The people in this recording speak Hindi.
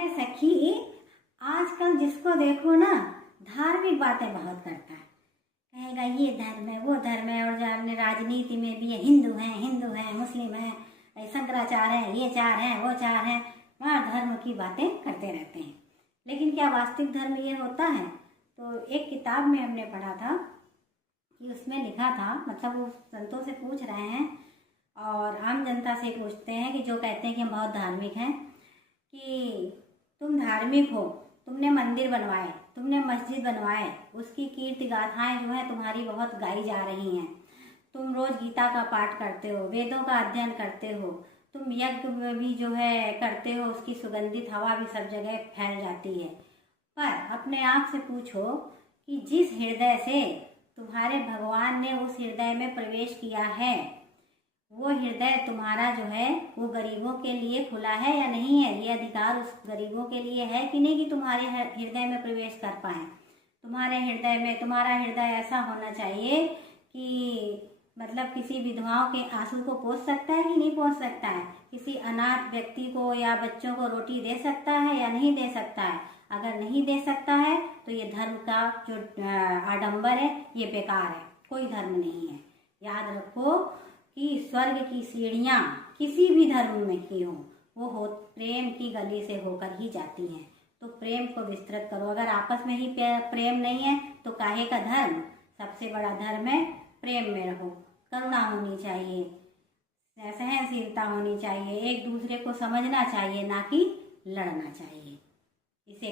अरे सखी, आजकल जिसको देखो ना धार्मिक बातें बहुत करता है। कहेगा ये धर्म है वो धर्म है, और जो राजनीति में भी हिंदू है मुस्लिम है, शंकराचार्य है, ये चार है वो चार है, वहाँ धर्म की बातें करते रहते हैं। लेकिन क्या वास्तविक धर्म ये होता है? तो एक किताब में हमने पढ़ा था कि उसमें लिखा था, मतलब वो संतों से पूछ रहे हैं और आम जनता से पूछते हैं कि जो कहते हैं कि हम बहुत धार्मिक हैं, कि तुम धार्मिक हो, तुमने मंदिर बनवाए, तुमने मस्जिद बनवाए, उसकी कीर्ति गाथाएं जो है तुम्हारी बहुत गाई जा रही हैं, तुम रोज गीता का पाठ करते हो, वेदों का अध्ययन करते हो, तुम यज्ञ भी जो है करते हो, उसकी सुगंधित हवा भी सब जगह फैल जाती है। पर अपने आप से पूछो कि जिस हृदय से तुम्हारे भगवान ने उस हृदय में प्रवेश किया है, वो हृदय तुम्हारा जो है वो गरीबों के लिए खुला है या नहीं है? ये अधिकार उस गरीबों के लिए है कि नहीं कि तुम्हारे हृदय में प्रवेश कर पाए? तुम्हारे हृदय में, तुम्हारा हृदय ऐसा होना चाहिए कि मतलब किसी विधवाओं के आंसू को पोंछ सकता है कि नहीं पोंछ सकता है? किसी अनाथ व्यक्ति को या बच्चों को रोटी दे सकता है या नहीं दे सकता है? अगर नहीं दे सकता है तो ये धर्म का जो आडंबर है ये बेकार है, कोई धर्म नहीं है। याद रखो कि स्वर्ग की सीढ़ियाँ किसी भी धर्म में की हो, वो हो प्रेम की गली से होकर ही जाती हैं। तो प्रेम को विस्तृत करो। अगर आपस में ही प्रेम नहीं है तो काहे का धर्म? सबसे बड़ा धर्म है प्रेम में रहो, करुणा होनी चाहिए, सहनशीलता होनी चाहिए, एक दूसरे को समझना चाहिए, ना कि लड़ना चाहिए। इसे